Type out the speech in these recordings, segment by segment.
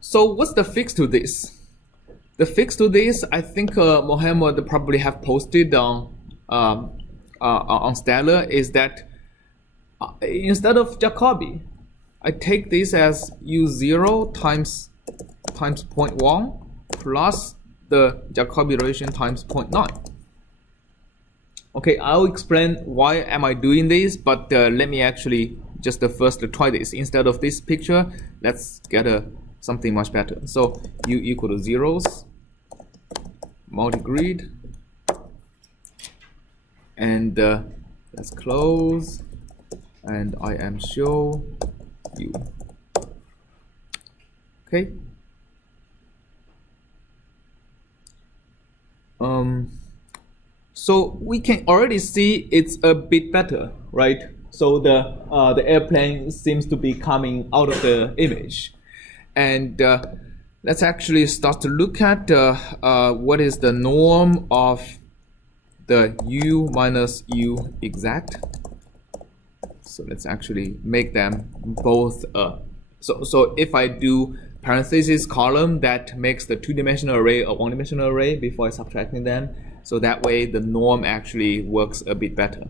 So what's the fix to this? The fix to this, I think Mohammed probably have posted on Stellar, is that instead of Jacobi, I take this as U0 times 0.1 plus the Jacobi relation times 0.9. Okay, I'll explain why am I doing this, but let me actually just first try this. Instead of this picture, let's get something much better. So U equal to zeros, multigrid, and let's close, and I am show U. Okay. So we can already see it's a bit better, right? So the airplane seems to be coming out of the image, and let's actually start to look at what is the norm of the U minus U exact. So let's actually make them both. So if I do parenthesis column, that makes the two-dimensional array a one-dimensional array before subtracting them. So that way the norm actually works a bit better.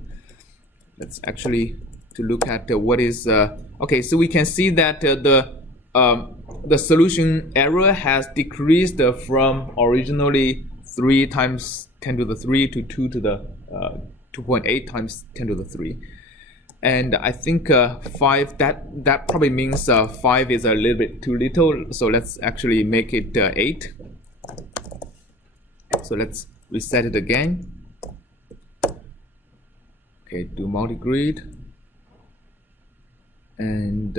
Let's actually to look at what is okay. So we can see that the solution error has decreased from originally 3 times 10 to the 3 to 2 to the 2.8 times 10 to the 3. And I think 5, that probably means 5 is a little bit too little. So let's actually make it 8. So let's reset it again. Okay, do multigrid. And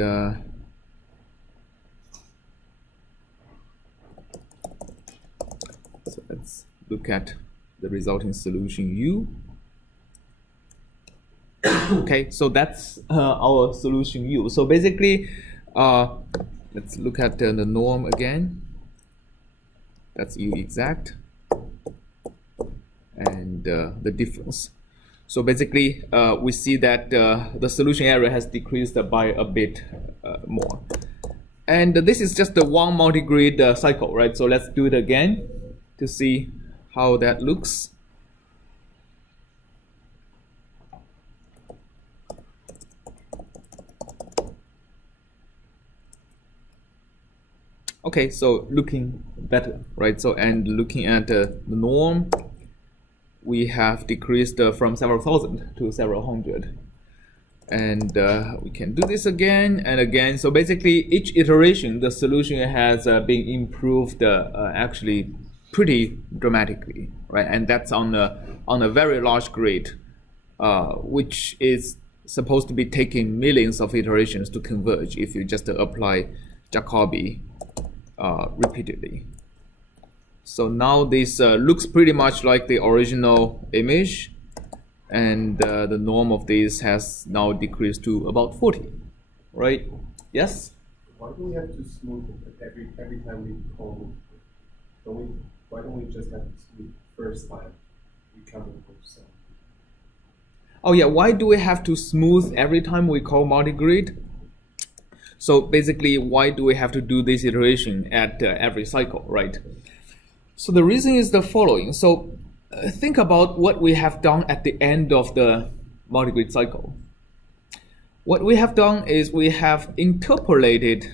so let's look at the resulting solution U. Okay, so that's our solution U. So basically, let's look at the norm again. That's U exact, and the difference. So basically, we see that the solution error has decreased by a bit more. And this is just the one multigrid cycle, right? So let's do it again to see how that looks. Okay, so looking better, right? So, and looking at the norm, we have decreased from several thousand to several hundred. And we can do this again and again. So basically, each iteration, the solution has been improved actually pretty dramatically, right? And that's on a very large grid, which is supposed to be taking millions of iterations to converge if you just apply Jacobi repeatedly. So now this looks pretty much like the original image, and the norm of this has now decreased to about 40, right? Yes? Why do we have to smooth it every time we call? Why don't we just have to smooth first time we come with some? Oh yeah, why do we have to smooth every time we call multigrid? So basically, why do we have to do this iteration at every cycle, right? So the reason is the following. So think about what we have done at the end of the multigrid cycle. What we have done is we have interpolated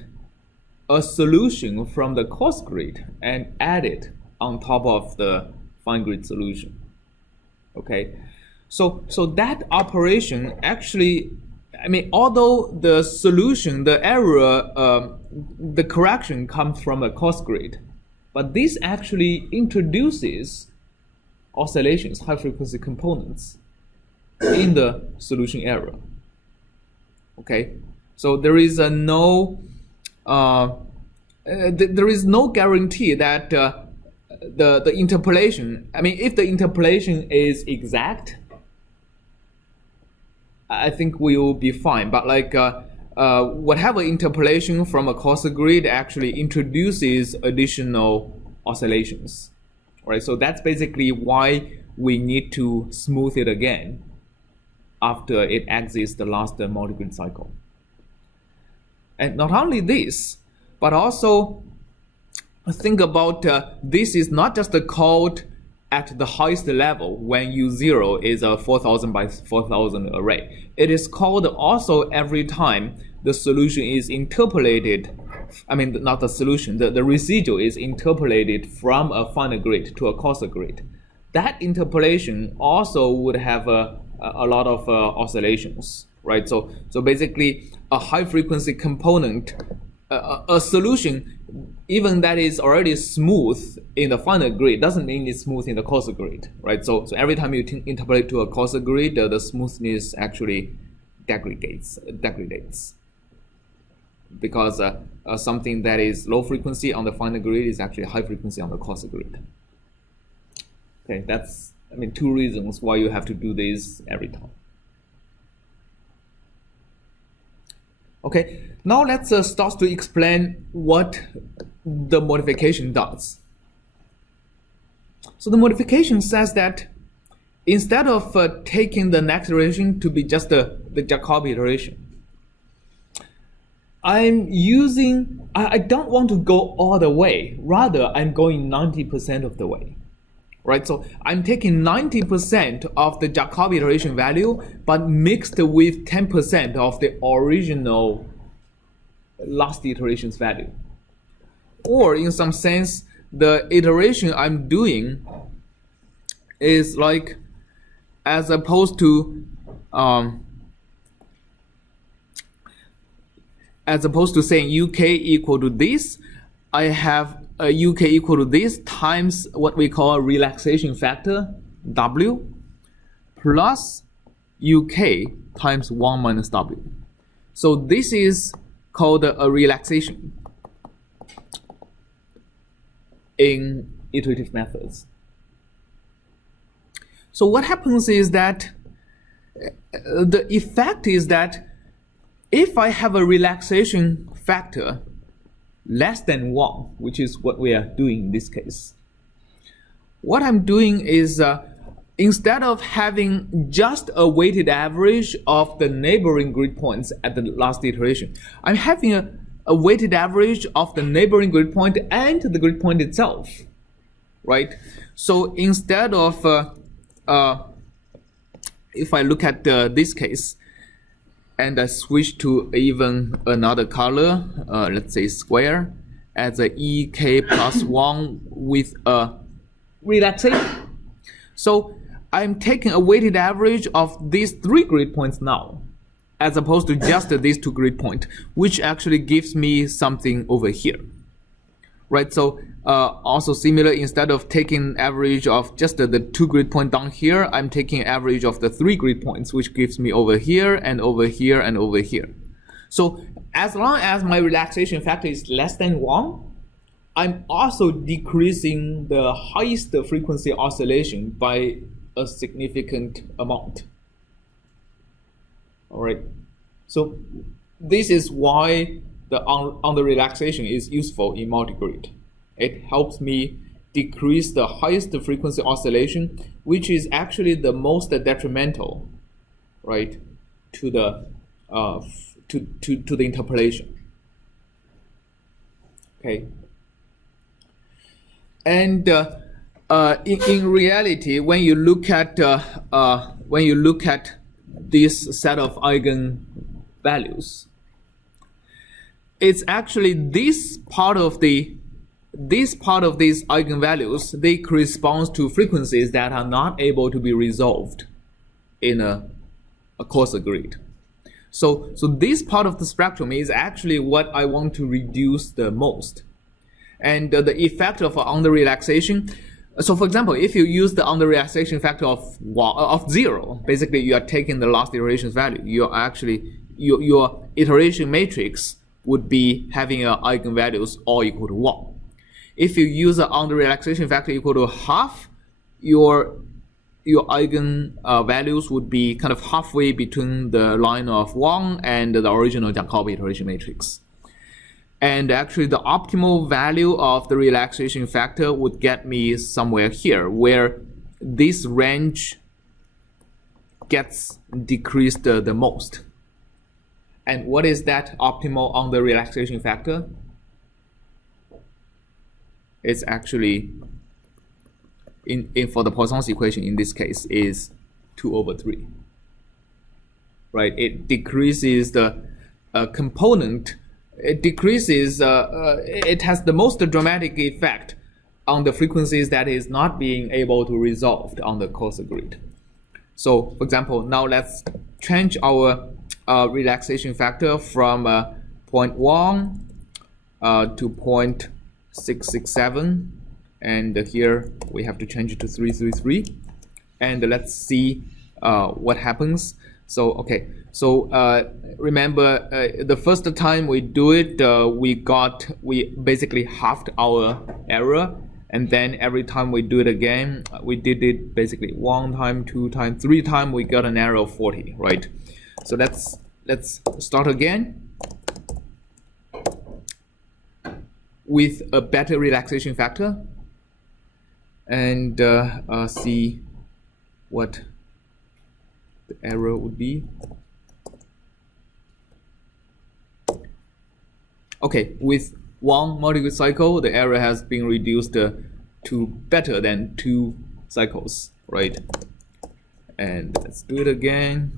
a solution from the coarse grid and added on top of the fine grid solution. Okay, so that operation actually, I mean, although the solution, the error, the correction comes from a coarse grid, but this actually introduces oscillations, high frequency components in the solution error. Okay, so there is no guarantee that the interpolation, I mean, if the interpolation is exact, I think we will be fine. But like whatever interpolation from a coarse grid actually introduces additional oscillations, right? So that's basically why we need to smooth it again after it exits the last multigrid cycle. And not only this, but also think about this is not just called at the highest level when U0 is a 4000 by 4000 array. It is called also every time the solution is interpolated. I mean, not the solution, the residual is interpolated from a final grid to a coarser grid. That interpolation also would have a lot of oscillations, right? So basically, a high frequency component, a solution, even that is already smooth in the final grid, doesn't mean it's smooth in the coarser grid, right? So every time you interpolate to a coarser grid, the smoothness actually degrades, because something that is low frequency on the final grid is actually high frequency on the coarser grid. Okay, that's, I mean, two reasons why you have to do this every time. Okay, now let's start to explain what the modification does. So the modification says that instead of taking the next iteration to be just the Jacobi iteration, I don't want to go all the way. Rather, I'm going 90% of the way. Right, so I'm taking 90% of the Jacobi iteration value, but mixed with 10% of the original last iteration's value. Or in some sense, the iteration I'm doing is like, as opposed to saying UK equal to this, I have a UK equal to this times what we call a relaxation factor, W, plus UK times 1 minus W. So this is called a relaxation in iterative methods. So what happens is that the effect is that if I have a relaxation factor less than 1, which is what we are doing in this case, what I'm doing is instead of having just a weighted average of the neighboring grid points at the last iteration, I'm having a weighted average of the neighboring grid point and the grid point itself, right? So instead of, if I look at this case, and I switch to even another color, let's say square, as a EK plus 1 with a relaxation. So I'm taking a weighted average of these 3 grid points now, as opposed to just these 2 grid points, which actually gives me something over here. Right, so also similar, instead of taking average of just the 2 grid point down here, I'm taking average of the 3 grid points, which gives me over here and over here and over here. So as long as my relaxation factor is less than 1, I'm also decreasing the highest frequency oscillation by a significant amount. All right, so this is why the under-relaxation is useful in multigrid. It helps me decrease the highest frequency oscillation, which is actually the most detrimental, right, to the interpolation. Okay, and in reality, when you look at this set of eigenvalues, it's actually this part of these eigenvalues, they correspond to frequencies that are not able to be resolved in a coarser grid. So this part of the spectrum is actually what I want to reduce the most. And the effect of under-relaxation, so for example, if you use the under-relaxation factor of 0, basically you are taking the last iteration's value. You're actually, your iteration matrix would be having eigenvalues all equal to 1. If you use an under-relaxation factor equal to half, your eigenvalues would be kind of halfway between the line of 1 and the original Jacobi iteration matrix. And actually the optimal value of the relaxation factor would get me somewhere here, where this range gets decreased the most. And what is that optimal under-relaxation factor? it's actually in for the Poisson's equation in this case is 2/3. Right? It decreases the component. It decreases. It has the most dramatic effect on the frequencies that is not being able to resolve on the coarser grid. So, for example, now let's change our relaxation factor from 0.1 to 0.667, and here we have to change it to 333, and let's see what happens. So okay, so remember the first time we do it, we basically halved our error, and then every time we do it again, we did it basically 1 time, 2 times, 3 times, we got an error of 40, right? So let's start again with a better relaxation factor, and see what the error would be. Okay, with 1 multigrid cycle, the error has been reduced to better than 2 cycles, right? And let's do it again.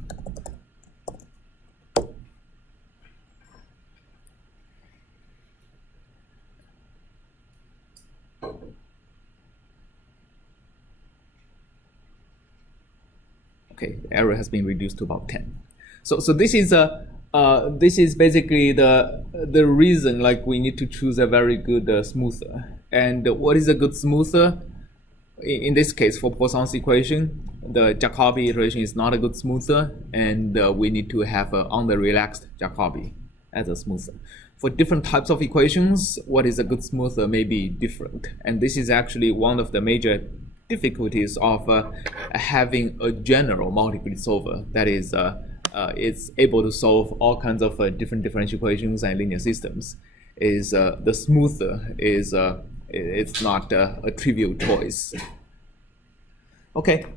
Okay, the error has been reduced to about 10. So this is basically the reason, like, we need to choose a very good smoother. And what is a good smoother? In this case, for Poisson's equation, the Jacobi iteration is not a good smoother, and we need to have an under-relaxed Jacobi as a smoother. For different types of equations, what is a good smoother may be different, and this is actually one of the major difficulties of having a general multigrid solver that is it's able to solve all kinds of different differential equations and linear systems. Is the smoother is it's not a trivial choice. Okay.